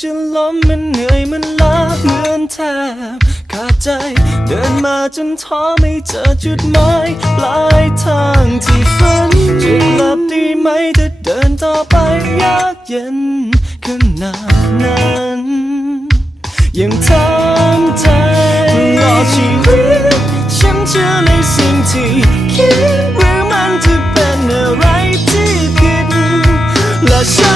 จะล้มมันเหนื่อยมันล้าเหมือนแทบขาดใจ เดินมาจนท้อไม่เจอจุดหมายปลายทางที่ฝันจะกลับดีไหมถ้าเดินต่อไปยากเย็นขนาดนั้นยังทำใจตลอชีวิตฉันเชื่อในสิ่งที่คิดหรือมันจะเป็นอะไรที่ผิดและฉัน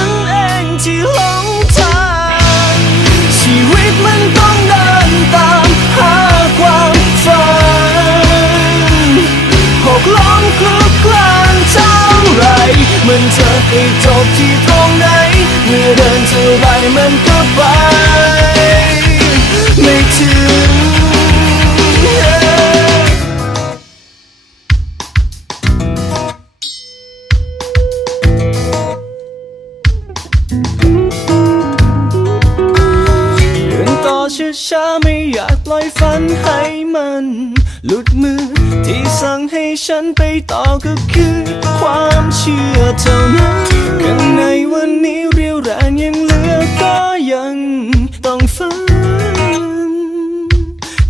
มันจะให้จบที่ตรงไหน เมื่อเดินเท่าไรมันก็ไป ไม่ถึงเดินต่อช้าไม่อยากปล่อยฝันให้มัน หลุดมือที่สั่งให้ฉันไปต่อก็คือความเชื่อ เท่านั้นข้างในวันนี้เรียวแรงยังเหลือก็ยังต้องฝืน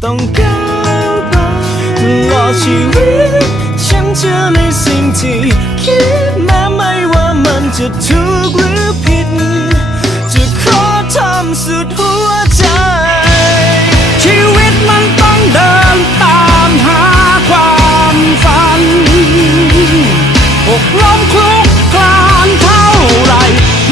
ต้องก้าวไปตลอดชีวิตฉันเชื่อในสิ่งที่คิดแม้ไม่ว่ามันจะถูกหรือผิด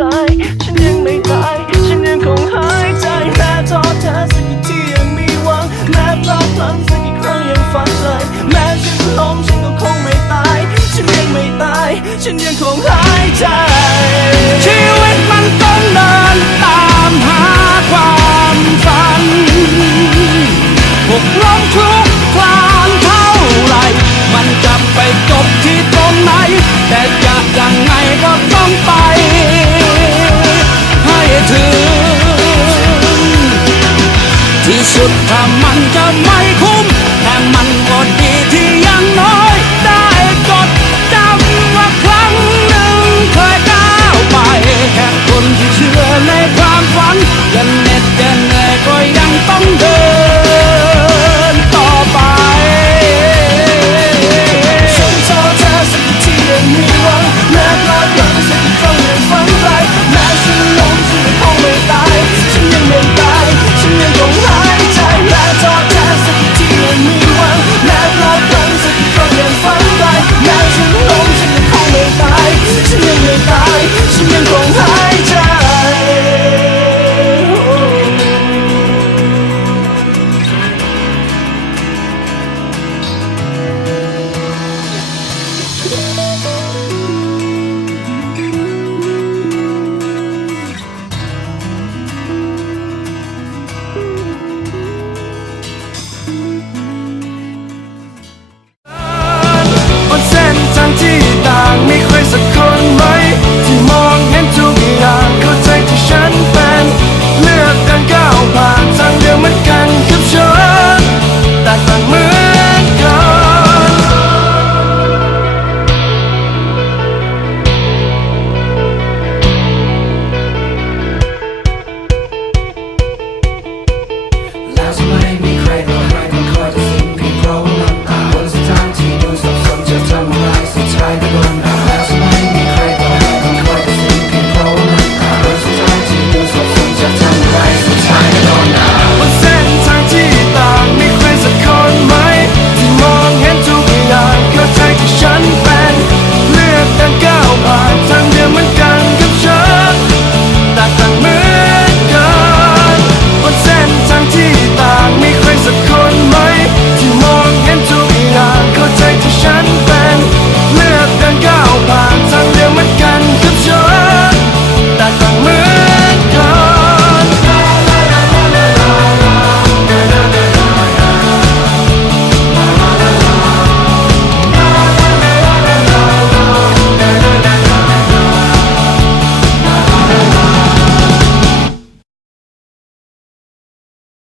ค Música